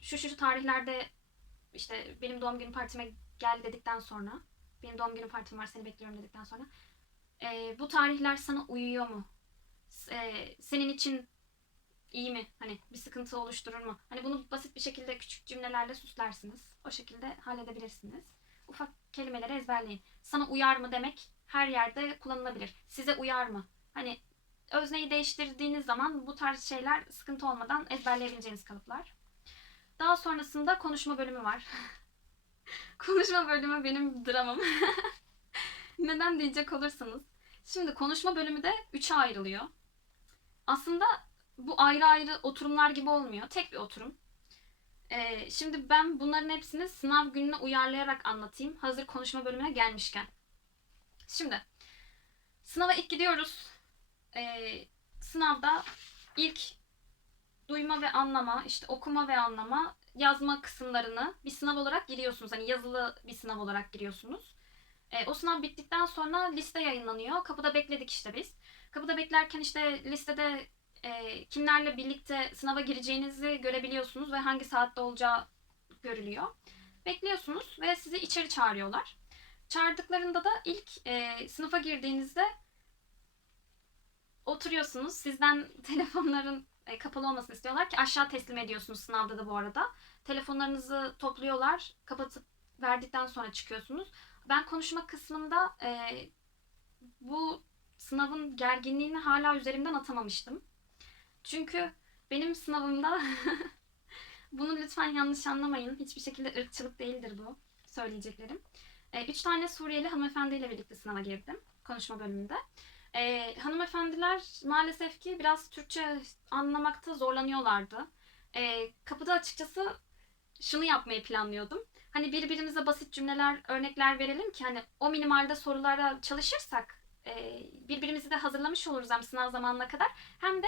şu tarihlerde işte benim doğum günü partime gel dedikten sonra, benim doğum günü partim var seni bekliyorum dedikten sonra bu tarihler sana uyuyor mu? Senin için iyi mi? Hani bir sıkıntı oluşturur mu? Hani bunu basit bir şekilde küçük cümlelerle süslersiniz. O şekilde halledebilirsiniz. Ufak kelimeleri ezberleyin. Sana uyar mı demek her yerde kullanılabilir. Size uyar mı? Hani özneyi değiştirdiğiniz zaman bu tarz şeyler sıkıntı olmadan ezberleyebileceğiniz kalıplar. Daha sonrasında konuşma bölümü var. Konuşma bölümü benim dramım. Neden diyecek olursanız. Şimdi konuşma bölümü de 3'e ayrılıyor. Aslında bu ayrı ayrı oturumlar gibi olmuyor. Tek bir oturum. Şimdi ben bunların hepsini sınav gününe uyarlayarak anlatayım. Hazır konuşma bölümüne gelmişken. Şimdi sınava ilk gidiyoruz. Sınavda ilk duyma ve anlama, işte okuma ve anlama, yazma kısımlarını bir sınav olarak giriyorsunuz. Hani yazılı bir sınav olarak giriyorsunuz. O sınav bittikten sonra liste yayınlanıyor. Kapıda bekledik işte biz. Kapıda beklerken işte listede kimlerle birlikte sınava gireceğinizi görebiliyorsunuz ve hangi saatte olacağı görülüyor. Bekliyorsunuz ve sizi içeri çağırıyorlar. Çağırdıklarında da ilk sınıfa girdiğinizde oturuyorsunuz. Sizden telefonların kapalı olmasını istiyorlar ki aşağı teslim ediyorsunuz sınavda da bu arada. Telefonlarınızı topluyorlar, kapatıp verdikten sonra çıkıyorsunuz. Ben konuşma kısmında bu sınavın gerginliğini hala üzerimden atamamıştım. Çünkü benim sınavımda bunu lütfen yanlış anlamayın. Hiçbir şekilde ırkçılık değildir bu söyleyeceklerim. 3 tane Suriyeli hanımefendiyle birlikte sınava girdim konuşma bölümünde. Hanımefendiler maalesef ki biraz Türkçe anlamakta zorlanıyorlardı. Kapıda açıkçası şunu yapmayı planlıyordum. Hani birbirimize basit cümleler, örnekler verelim ki hani o minimalde sorulara çalışırsak birbirimizi de hazırlamış oluruz hem sınav zamanına kadar. Hem de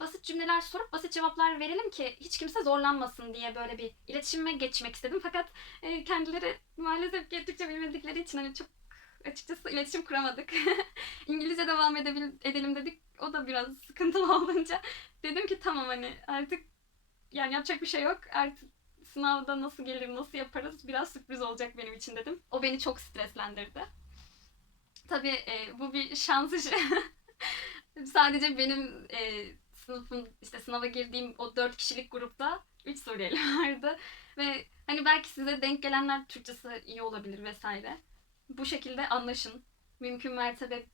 basit cümleler sorup basit cevaplar verelim ki hiç kimse zorlanmasın diye böyle bir iletişime geçmek istedim. Fakat kendileri maalesef ki Türkçe bilmedikleri için hani çok açıkçası iletişim kuramadık. İngilizce devam edelim dedik. O da biraz sıkıntılı olunca dedim ki tamam hani artık yani yapacak bir şey yok. Artık sınavda nasıl gelir, nasıl yaparız biraz sürpriz olacak benim için dedim. O beni çok streslendirdi. Tabii bu bir şans işi. Sadece benim sınıfım işte sınava girdiğim o 4 kişilik grupta 3 Suriyeli vardı. Ve hani belki size denk gelenler Türkçesi iyi olabilir vesaire. Bu şekilde anlaşın. Mümkün mertebe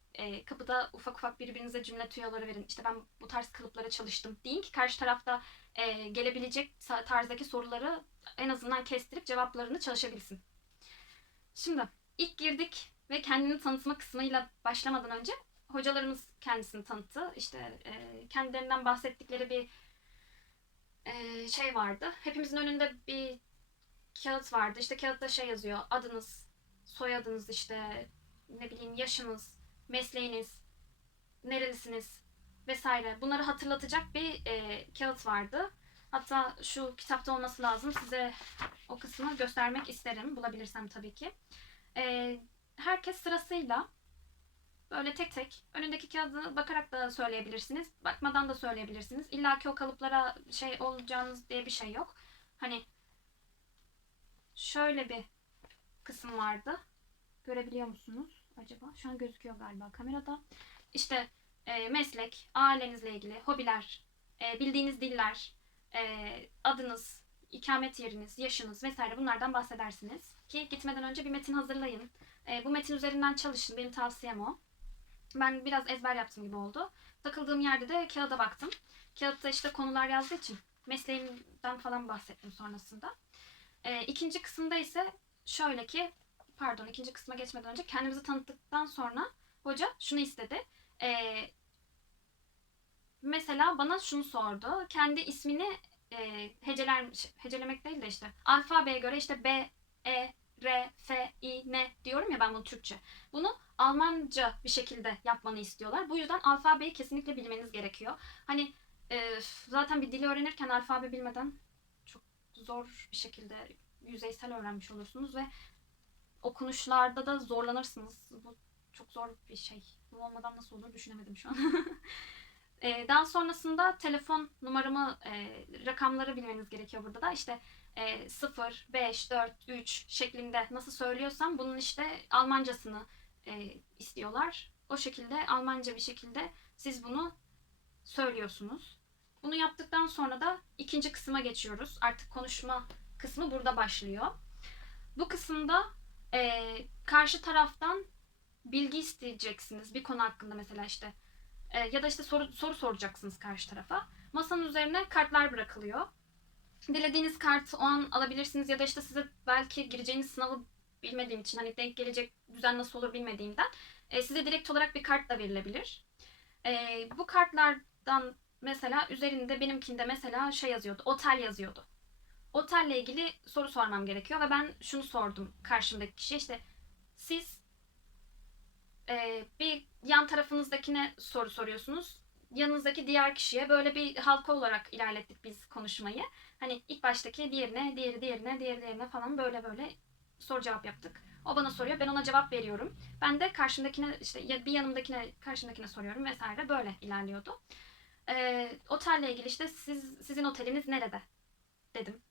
kapıda ufak ufak birbirinize cümle tüyoları verin. İşte ben bu tarz kalıplara çalıştım deyin ki karşı tarafta gelebilecek tarzdaki soruları en azından kestirip cevaplarını çalışabilsin. Şimdi ilk girdik ve kendini tanıtma kısmıyla başlamadan önce hocalarımız kendisini tanıttı. İşte kendilerinden bahsettikleri bir şey vardı. Hepimizin önünde bir kağıt vardı. İşte kağıtta şey yazıyor. Adınız, soyadınız, işte ne bileyim yaşınız, mesleğiniz, nerelisiniz vesaire. Bunları hatırlatacak bir kağıt vardı. Hatta şu kitapta olması lazım. Size o kısmı göstermek isterim. Bulabilirsem tabii ki. Herkes sırasıyla böyle tek tek önündeki kağıdı bakarak da söyleyebilirsiniz. Bakmadan da söyleyebilirsiniz. İlla ki o kalıplara şey olacağınız diye bir şey yok. Hani şöyle bir kısım vardı. Görebiliyor musunuz acaba? Şu an gözüküyor galiba kamerada. İşte meslek, ailenizle ilgili, hobiler, bildiğiniz diller, adınız, ikamet yeriniz, yaşınız vesaire bunlardan bahsedersiniz. Ki gitmeden önce bir metin hazırlayın. Bu metin üzerinden çalışın. Benim tavsiyem o. Ben biraz ezber yaptım gibi oldu. Takıldığım yerde de kağıda baktım. Kağıtta işte konular yazdığı için mesleğimden falan bahsettim sonrasında. İkinci kısımda ise şöyle ki, pardon, ikinci kısma geçmeden önce kendimizi tanıttıktan sonra hoca şunu istedi. Mesela bana şunu sordu. Kendi ismini hecelemek değil de işte alfabeye göre işte B, E, R, F, I, N diyorum ya ben bunu Türkçe. Bunu Almanca bir şekilde yapmanı istiyorlar. Bu yüzden alfabeyi kesinlikle bilmeniz gerekiyor. Hani zaten bir dili öğrenirken alfabe bilmeden çok zor bir şekilde yüzeysel öğrenmiş olursunuz ve okunuşlarda da zorlanırsınız. Bu çok zor bir şey. Bu olmadan nasıl olur düşünemedim şu an. Daha sonrasında telefon numaramı, rakamları bilmeniz gerekiyor burada da. İşte 0, 5, 4, 3 şeklinde nasıl söylüyorsam bunun işte Almancasını istiyorlar. O şekilde Almanca bir şekilde siz bunu söylüyorsunuz. Bunu yaptıktan sonra da ikinci kısma geçiyoruz. Artık konuşma kısmı burada başlıyor. Bu kısımda karşı taraftan bilgi isteyeceksiniz. Bir konu hakkında mesela işte. Ya da işte soru soracaksınız karşı tarafa. Masanın üzerine kartlar bırakılıyor. Dilediğiniz kartı o an alabilirsiniz ya da işte size belki gireceğiniz sınavı bilmediğim için hani denk gelecek düzen nasıl olur bilmediğimden size direkt olarak bir kart da verilebilir. Bu kartlardan mesela üzerinde benimkinde mesela şey yazıyordu, otel yazıyordu. Otelle ilgili soru sormam gerekiyor ve ben şunu sordum karşımdaki kişiye, işte siz bir yan tarafınızdakine soru soruyorsunuz. Yanınızdaki diğer kişiye böyle bir halka olarak ilerlettik biz konuşmayı. Hani ilk baştaki diğerine, diğerine falan böyle soru cevap yaptık. O bana soruyor, ben ona cevap veriyorum. Ben de karşımdakine işte bir yanımdakine, karşımdakine soruyorum vesaire, böyle ilerliyordu. Otelle ilgili işte sizin oteliniz nerede dedim.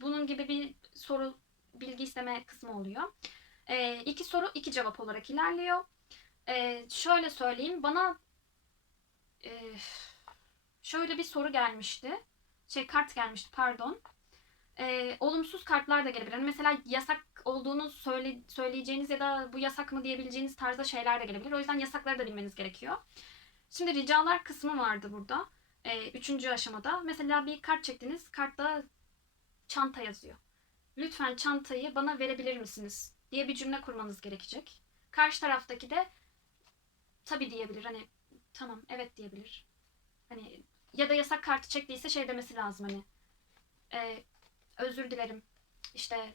Bunun gibi bir soru bilgi isteme kısmı oluyor. 2 soru 2 cevap olarak ilerliyor. Şöyle söyleyeyim, bana şöyle bir soru gelmişti. Kart gelmişti, pardon. Olumsuz kartlar da gelebilir. Yani mesela yasak olduğunu söyleyeceğiniz ya da bu yasak mı diyebileceğiniz tarzda şeyler de gelebilir. O yüzden yasakları da bilmeniz gerekiyor. Şimdi ricalar kısmı vardı burada. Üçüncü aşamada. Mesela bir kart çektiniz. Kartta çanta yazıyor. Lütfen çantayı bana verebilir misiniz diye bir cümle kurmanız gerekecek. Karşı taraftaki de tabii diyebilir. Hani tamam, evet diyebilir. Hani ya da yasak kartı çektiyse şey demesi lazım, hani özür dilerim işte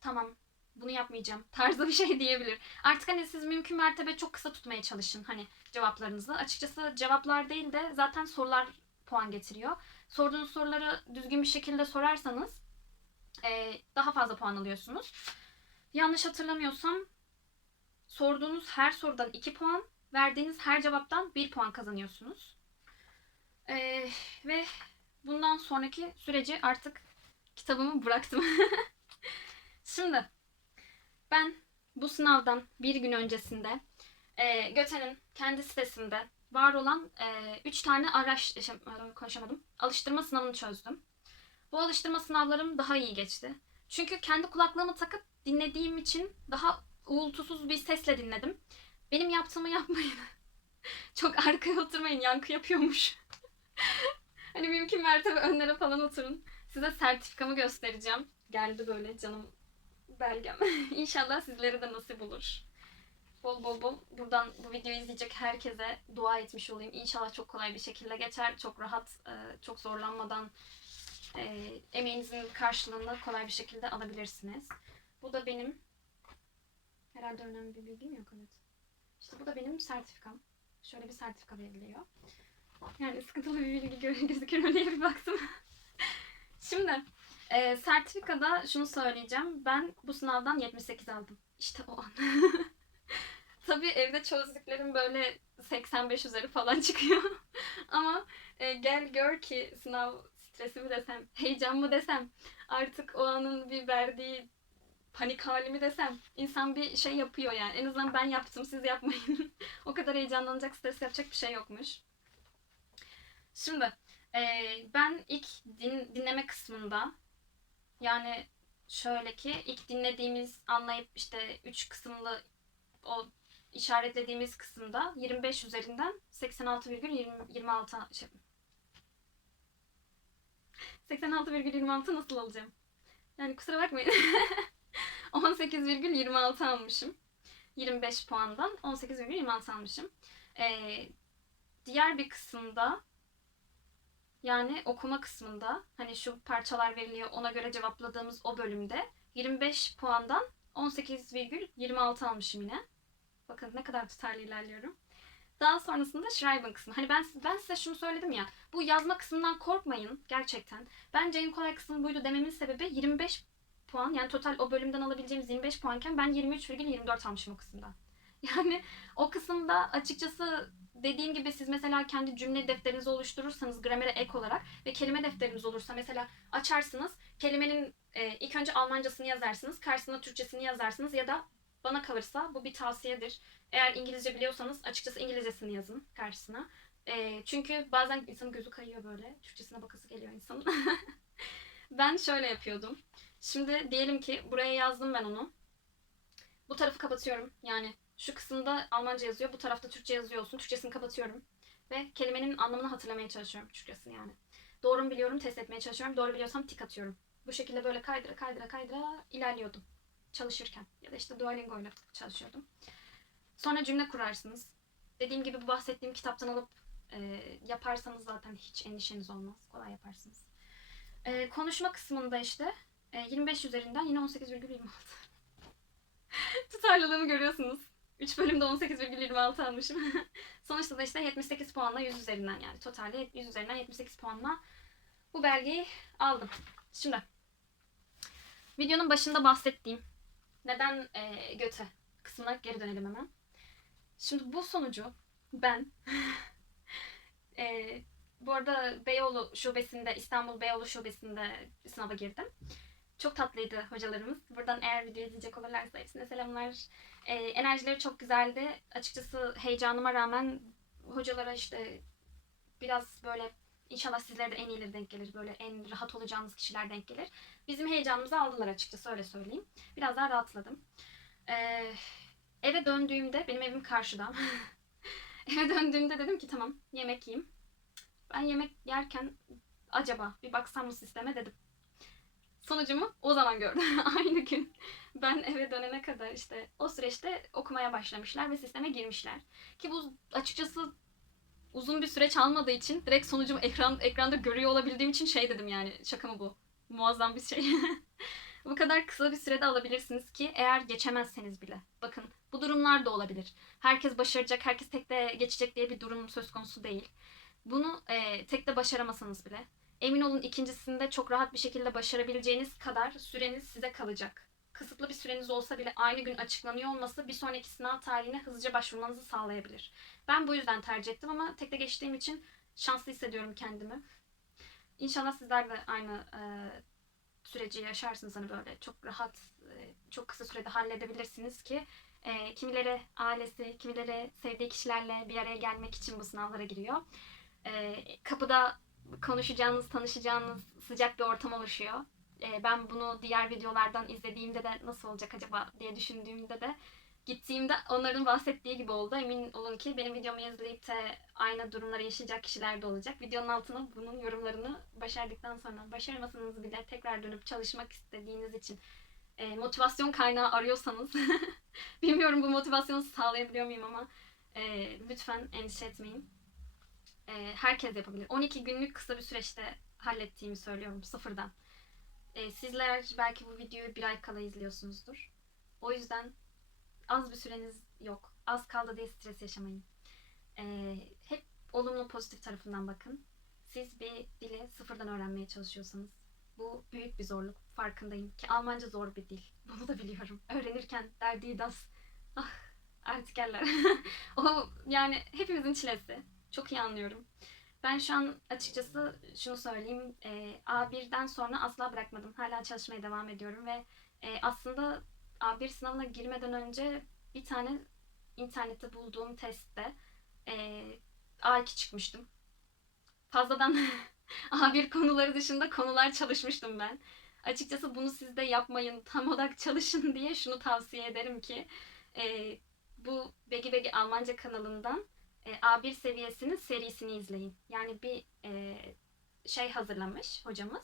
tamam bunu yapmayacağım tarzı bir şey diyebilir. Artık hani siz mümkün mertebe çok kısa tutmaya çalışın hani cevaplarınızı. Açıkçası cevaplar değil de zaten sorular puan getiriyor. Sorduğunuz soruları düzgün bir şekilde sorarsanız daha fazla puan alıyorsunuz. Yanlış hatırlamıyorsam sorduğunuz her sorudan 2 puan, verdiğiniz her cevaptan 1 puan kazanıyorsunuz. Ve bundan sonraki süreci artık kitabımı bıraktım. Şimdi ben bu sınavdan bir gün öncesinde Göte'nin kendi sitesinde var olan 3 tane alıştırma sınavını çözdüm. Bu alıştırma sınavlarım daha iyi geçti. Çünkü kendi kulaklığımı takıp dinlediğim için daha uğultusuz bir sesle dinledim. Benim yaptığımı yapmayın. Çok arkaya oturmayın, yankı yapıyormuş. Hani mümkün mertebe önlere falan oturun. Size sertifikamı göstereceğim. Geldi böyle canım belgem. İnşallah sizlere de nasip olur. Bol bol buradan bu videoyu izleyecek herkese dua etmiş olayım. İnşallah çok kolay bir şekilde geçer. Çok rahat, çok zorlanmadan emeğinizin karşılığını kolay bir şekilde alabilirsiniz. Bu da benim, herhalde önemli bir bilgim yok, evet. İşte bu da benim sertifikam. Şöyle bir sertifika veriliyor. Yani sıkıntılı bir bilgi gözükür mü diye bir baktım. Şimdi sertifikada şunu söyleyeceğim. Ben bu sınavdan 78 aldım. İşte o an. Tabii evde çözdüklerim böyle 85 üzeri falan çıkıyor. Ama gel gör ki sınav stresi mi desem, heyecan mı desem, artık o anın bir verdiği panik halimi desem, insan bir şey yapıyor yani. En azından ben yaptım, siz yapmayın. O kadar heyecanlanacak, stres yapacak bir şey yokmuş. Şimdi Ben ilk dinleme kısmında, yani şöyle ki ilk dinlediğimiz, anlayıp işte 3 kısımlı o işaretlediğimiz kısımda 25 üzerinden 86,26 86,26 nasıl alacağım? Yani kusura bakmayın. 18,26 almışım. 25 puandan 18,26 almışım. Diğer bir kısımda, yani okuma kısmında, hani şu parçalar veriliyor ona göre cevapladığımız o bölümde 25 puandan 18,26 almışım yine. Bakın ne kadar tutarlı ilerliyorum. Daha sonrasında Schreiben kısmı. Hani ben size şunu söyledim ya. Bu yazma kısmından korkmayın gerçekten. Bence en kolay kısmı buydu dememin sebebi 25 puan. Yani total o bölümden alabileceğimiz 25 puanken ben 23,24 almışım o kısımda. Yani o kısımda açıkçası dediğim gibi siz mesela kendi cümle defterinizi oluşturursanız gramere ek olarak ve kelime defteriniz olursa mesela açarsınız. Kelimenin ilk önce Almancasını yazarsınız. Karşısına Türkçesini yazarsınız ya da bana kalırsa bu bir tavsiyedir. Eğer İngilizce biliyorsanız açıkçası İngilizcesini yazın karşısına. Çünkü bazen insanın gözü kayıyor böyle. Türkçesine bakası geliyor insanın. Ben şöyle yapıyordum. Şimdi diyelim ki buraya yazdım ben onu. Bu tarafı kapatıyorum. Yani şu kısımda Almanca yazıyor, bu tarafta Türkçe yazıyor olsun. Türkçesini kapatıyorum. Ve kelimenin anlamını hatırlamaya çalışıyorum Türkçesini yani. Doğru mu biliyorum test etmeye çalışıyorum. Doğru biliyorsam tik atıyorum. Bu şekilde böyle kaydıra kaydıra kaydıra ilerliyordum çalışırken. Ya da işte Duolingo ile çalışıyordum. Sonra cümle kurarsınız. Dediğim gibi bu bahsettiğim kitaptan alıp yaparsanız zaten hiç endişeniz olmaz. Kolay yaparsınız. Konuşma kısmında işte 25 üzerinden yine 18,26. Tutarlılığımı görüyorsunuz. 3 bölümde 18,26 almışım. Sonuçta da işte 78 puanla 100 üzerinden, yani totalde 100 üzerinden 78 puanla bu belgeyi aldım. Şimdi videonun başında bahsettiğim neden Göte kısmına geri dönelim hemen. Şimdi bu sonucu ben bu arada Beyoğlu Şubesi'nde, İstanbul Beyoğlu Şubesi'nde sınava girdim. Çok tatlıydı hocalarımız. Buradan eğer video izleyecek olurlarsa hepsine selamlar. Enerjileri çok güzeldi. Açıkçası heyecanıma rağmen hocalara işte biraz böyle, inşallah sizlere de en iyileri denk gelir. Böyle en rahat olacağınız kişiler denk gelir. Bizim heyecanımızı aldılar açıkçası, öyle söyleyeyim. Biraz daha rahatladım. Eve döndüğümde, benim evim karşıda. Eve döndüğümde dedim ki tamam yemek yiyeyim. Ben yemek yerken acaba bir baksam mı sisteme dedim. Sonucumu o zaman gördüm. Aynı gün ben eve dönene kadar işte o süreçte okumaya başlamışlar ve sisteme girmişler. Ki bu açıkçası uzun bir süreç almadığı için direkt sonucumu ekranda görüyor olabildiğim için şey dedim, yani şaka mı bu? Muazzam bir şey. Bu kadar kısa bir sürede alabilirsiniz ki eğer geçemezseniz bile. Bakın bu durumlar da olabilir. Herkes başaracak, herkes tekte geçecek diye bir durum söz konusu değil. Bunu tekte başaramasanız bile emin olun ikincisinde çok rahat bir şekilde başarabileceğiniz kadar süreniz size kalacak. Kısıtlı bir süreniz olsa bile aynı gün açıklanıyor olması bir sonraki sınav tarihine hızlıca başvurmanızı sağlayabilir. Ben bu yüzden tercih ettim ama tekte geçtiğim için şanslı hissediyorum kendimi. İnşallah sizler de aynı süreci yaşarsınız, hani böyle çok rahat, çok kısa sürede halledebilirsiniz ki kimileri ailesi, kimileri sevdiği kişilerle bir araya gelmek için bu sınavlara giriyor. Kapıda konuşacağınız, tanışacağınız sıcak bir ortam oluşuyor. Ben bunu diğer videolardan izlediğimde de nasıl olacak acaba diye düşündüğümde de gittiğimde onların bahsettiği gibi oldu. Emin olun ki benim videomu izleyip de aynı durumları yaşayacak kişiler de olacak. Videonun altına bunun yorumlarını başardıktan sonra, başaramasanız bile tekrar dönüp çalışmak istediğiniz için motivasyon kaynağı arıyorsanız bilmiyorum bu motivasyonu sağlayabiliyor muyum ama lütfen endişe etmeyin. Herkes yapabilir. 12 günlük kısa bir süreçte hallettiğimi söylüyorum sıfırdan. Sizler belki bu videoyu bir ay kala izliyorsunuzdur. O yüzden az bir süreniz yok. Az kaldı diye stres yaşamayın. Hep olumlu pozitif tarafından bakın. Siz bir dili sıfırdan öğrenmeye çalışıyorsanız bu büyük bir zorluk. Farkındayım ki Almanca zor bir dil. Bunu da biliyorum. Öğrenirken derdi das. Ah, artikerler. O yani hepimizin çilesi. Çok iyi anlıyorum. Ben şu an açıkçası şunu söyleyeyim. A1'den sonra asla bırakmadım. Hala çalışmaya devam ediyorum ve aslında A1 sınavına girmeden önce bir tane internette bulduğum testte A2 çıkmıştım. Fazladan A1 konuları dışında konular çalışmıştım ben. Açıkçası bunu siz de yapmayın, tam odak çalışın diye şunu tavsiye ederim ki bu Begi Begi Almanca kanalından A1 seviyesinin serisini izleyin. Yani bir şey hazırlamış hocamız.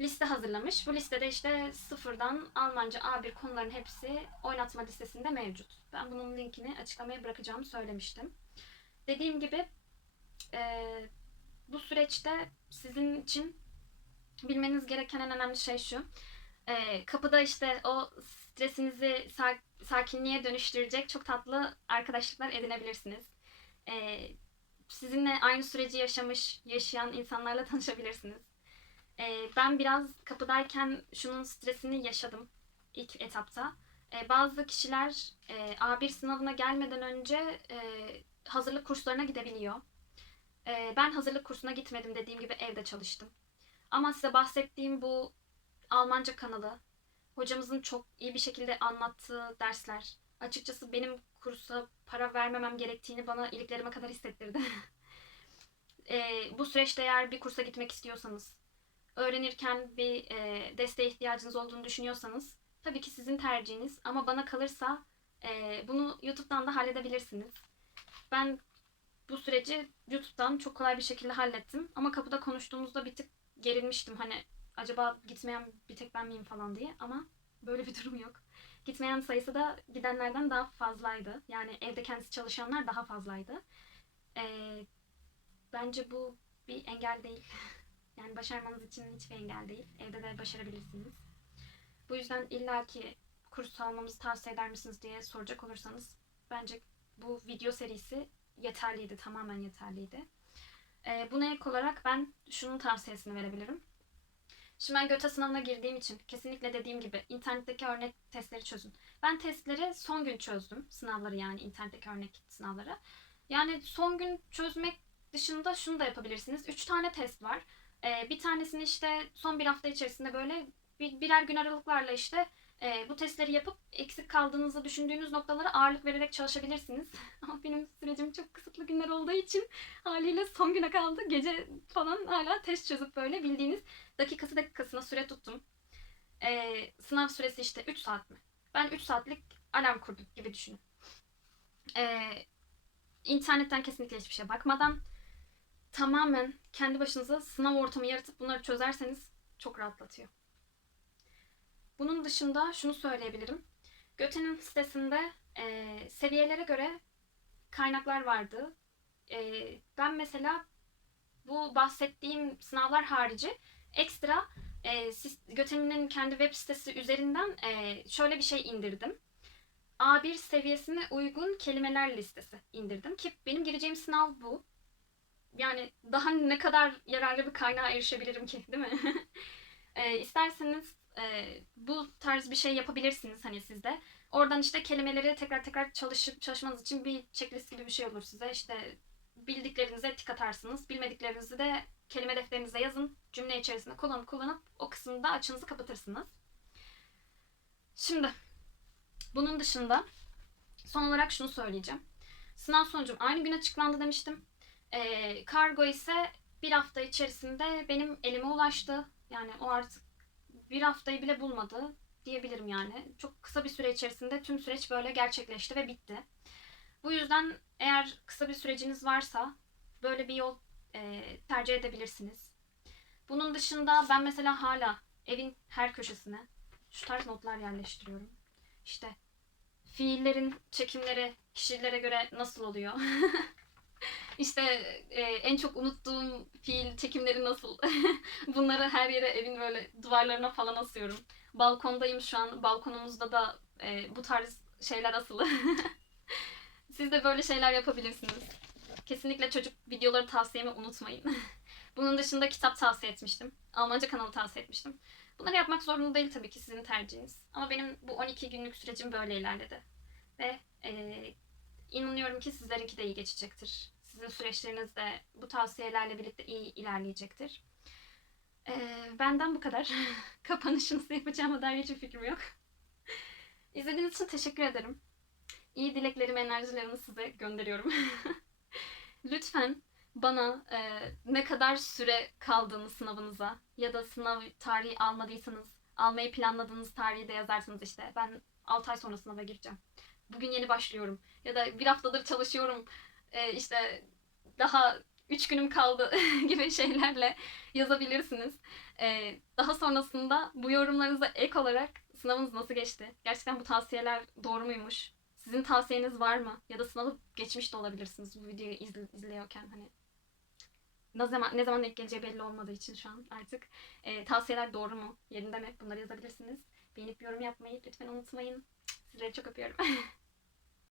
Liste hazırlamış. Bu listede işte sıfırdan Almanca A1 konuların hepsi oynatma listesinde mevcut. Ben bunun linkini açıklamaya bırakacağımı söylemiştim. Dediğim gibi bu süreçte sizin için bilmeniz gereken en önemli şey şu. Kapıda işte o stresinizi sakinliğe dönüştürecek çok tatlı arkadaşlıklar edinebilirsiniz. Sizinle aynı süreci yaşayan insanlarla tanışabilirsiniz. Ben biraz kapıdayken şunun stresini yaşadım ilk etapta. Bazı kişiler A1 sınavına gelmeden önce hazırlık kurslarına gidebiliyor. Ben hazırlık kursuna gitmedim, dediğim gibi evde çalıştım. Ama size bahsettiğim bu Almanca kanalı, hocamızın çok iyi bir şekilde anlattığı dersler, açıkçası benim kursa para vermemem gerektiğini bana iliklerime kadar hissettirdi. Bu süreçte eğer bir kursa gitmek istiyorsanız, öğrenirken bir desteğe ihtiyacınız olduğunu düşünüyorsanız, tabii ki sizin tercihiniz, ama bana kalırsa bunu YouTube'dan da halledebilirsiniz. Ben bu süreci YouTube'dan çok kolay bir şekilde hallettim. Ama kapıda konuştuğumuzda bir tık gerilmiştim. Hani acaba gitmeyen bir tek ben miyim falan diye. Ama böyle bir durum yok. Gitmeyen sayısı da gidenlerden daha fazlaydı. Yani evde kendisi çalışanlar daha fazlaydı. Ee, Bence bu bir engel değil. Yani başarmanız için hiçbir engel değil. Evde de başarabilirsiniz. Bu yüzden illaki kurs almamızı tavsiye eder misiniz diye soracak olursanız, bence bu video serisi yeterliydi, tamamen yeterliydi. Buna ek olarak ben şunun tavsiyesini verebilirim. Şimdi ben GÖTE sınavına girdiğim için kesinlikle dediğim gibi internetteki örnek testleri çözün. Ben testleri son gün çözdüm. Sınavları, yani internetteki örnek sınavları. Yani son gün çözmek dışında şunu da yapabilirsiniz. 3 tane test var. Bir tanesini işte son bir hafta içerisinde böyle birer gün aralıklarla işte bu testleri yapıp eksik kaldığınızı düşündüğünüz noktalara ağırlık vererek çalışabilirsiniz. Ama benim sürecim çok kısıtlı günler olduğu için haliyle son güne kaldı. Gece falan hala test çözüp böyle bildiğiniz dakikasına süre tuttum. Sınav süresi işte 3 saat mi? Ben 3 saatlik alarm kurdum gibi düşünün. İnternetten kesinlikle hiçbir şeye bakmadan tamamen kendi başınıza sınav ortamı yaratıp bunları çözerseniz çok rahatlatıyor. Bunun dışında şunu söyleyebilirim. GÖTE'nin sitesinde seviyelere göre kaynaklar vardı. Ben mesela bu bahsettiğim sınavlar harici ekstra GÖTE'nin kendi web sitesi üzerinden şöyle bir şey indirdim. A1 seviyesine uygun kelimeler listesi indirdim ki benim gireceğim sınav bu. Yani daha ne kadar yararlı bir kaynağa erişebilirim ki, değil mi? İsterseniz bu tarz bir şey yapabilirsiniz hani siz de. Oradan işte kelimeleri tekrar çalışmanız için bir checklist gibi bir şey olur size. İşte bildiklerinize tik atarsınız. Bilmediklerinizi de kelime defterinize yazın. Cümle içerisinde kullanıp o kısımda açınızı kapatırsınız. Şimdi bunun dışında son olarak şunu söyleyeceğim. Sınav sonucum aynı gün açıklandı demiştim. Kargo ise bir hafta içerisinde benim elime ulaştı. Yani o artık bir haftayı bile bulmadı diyebilirim yani. Çok kısa bir süre içerisinde tüm süreç böyle gerçekleşti ve bitti. Bu yüzden eğer kısa bir süreciniz varsa böyle bir yol tercih edebilirsiniz. Bunun dışında ben mesela hala evin her köşesine şu tarz notlar yerleştiriyorum. İşte fiillerin çekimleri kişilere göre nasıl oluyor? İşte en çok unuttuğum fiil çekimleri nasıl? Bunları her yere, evin böyle duvarlarına falan asıyorum. Balkondayım şu an. Balkonumuzda da bu tarz şeyler asılı. Siz de böyle şeyler yapabilirsiniz. Kesinlikle çocuk videoları tavsiyemi unutmayın. Bunun dışında kitap tavsiye etmiştim. Almanca kanalı tavsiye etmiştim. Bunları yapmak zorunda değil tabii ki, sizin tercihiniz. Ama benim bu 12 günlük sürecim böyle ilerledi. Ve inanıyorum ki sizlerinki de iyi geçecektir. Sizin süreçleriniz de bu tavsiyelerle birlikte iyi ilerleyecektir. Benden bu kadar. Kapanışı nasıl yapacağıma dair hiçbir fikrim yok. İzlediğiniz için teşekkür ederim. İyi dileklerimi, enerjilerimi size gönderiyorum. Lütfen bana ne kadar süre kaldığını sınavınıza ya da sınav tarihi almadıysanız almayı planladığınız tarihi de yazarsınız işte. Ben 6 ay sonra sınava gireceğim. Bugün yeni başlıyorum. Ya da bir haftadır çalışıyorum. İşte daha 3 günüm kaldı gibi şeylerle yazabilirsiniz. Daha sonrasında bu yorumlarınıza ek olarak sınavınız nasıl geçti? Gerçekten bu tavsiyeler doğru muymuş? Sizin tavsiyeniz var mı? Ya da sınavı geçmiş de olabilirsiniz bu videoyu izliyorken. Hani ne zaman denk geleceği belli olmadığı için şu an artık. Tavsiyeler doğru mu? Yerinde mi? Bunları yazabilirsiniz. Beğenip yorum yapmayı lütfen unutmayın. Sizleri çok öpüyorum.